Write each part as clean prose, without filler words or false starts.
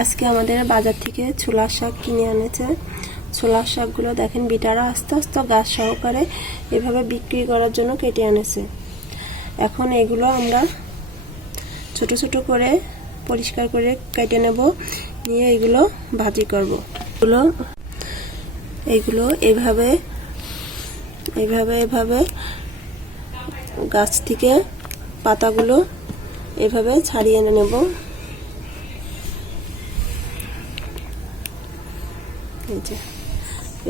আজকে আমাদের বাজার থেকে ছোলার শাক কিনে এনেছে। ছোলার শাকগুলো দেখেন বিটারা আস্তে আস্তে গাছ সহকারে এভাবে বিক্রি করার জন্য কেটে এনেছে। এখন এগুলো আমরা ছোট ছোট করে পরিষ্কার করে কেটে নেব, নিয়ে এগুলো ভাজি করব। এগুলো এভাবে এভাবে এভাবে গাছ থেকে পাতাগুলো এভাবে ছাড়িয়ে নেব।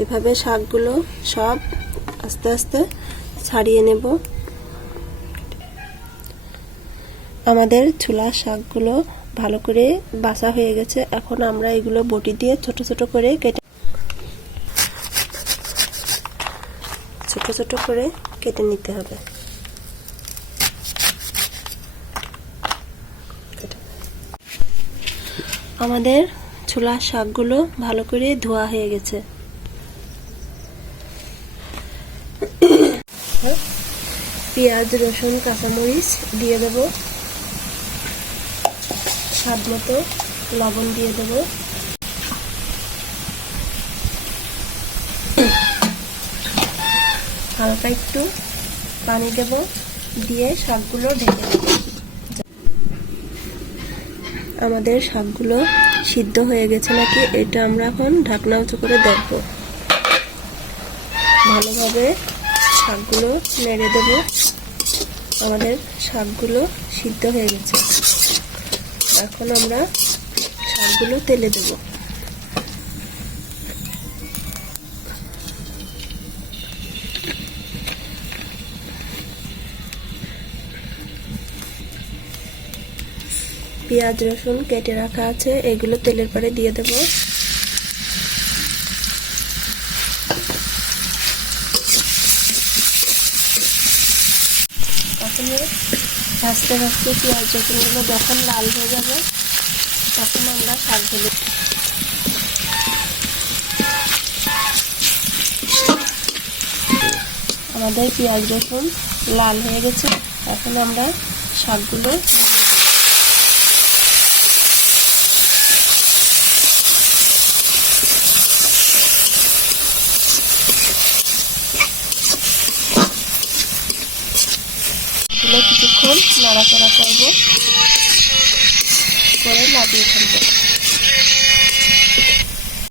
এভাবে শাকগুলো সব আস্তে আস্তে ছাড়িয়ে নেব। আমাদের ছোলার শাকগুলো ভালো করে বাছা হয়ে গেছে। এখন আমরা এগুলো বটি দিয়ে ছোট ছোট করে কেটে নিতে হবে। আমাদের ছোলার শাকগুলো ভালো করে ধোয়া হয়ে গেছে। পেঁয়াজ, রসুন, কাঁচামরিচ দিয়ে দেব, স্বাদ মতো লবণ দিয়ে দেব, হালকা একটু পানি দেব, দিয়ে শাকগুলো ঢেকে দেব। আমাদের শাকগুলো সিদ্ধ হয়ে গেছে নাকি এটা আমরা এখন ঢাকনা উঁচু করে দেখব। ভালোভাবে শাকগুলো নেড়ে দেব। আমাদের শাকগুলো সিদ্ধ হয়ে গেছে। এখন আমরা শাকগুলো তেলে দেব। পেঁয়াজ রসুন কেটে রাখা আছে, এগুলো তেলের পরে দিয়ে দেব। ভাজতে ভাজতে পেঁয়াজ রসুনগুলো যখন লাল হয়ে যাবে তখন আমরা শাকগুলো আমাদের পেঁয়াজ রসুন লাল হয়ে গেছে। এখন আমরা শাকগুলো কিছুক্ষণ নাড়াচাড়া করব, করে নামিয়ে ফেলবো।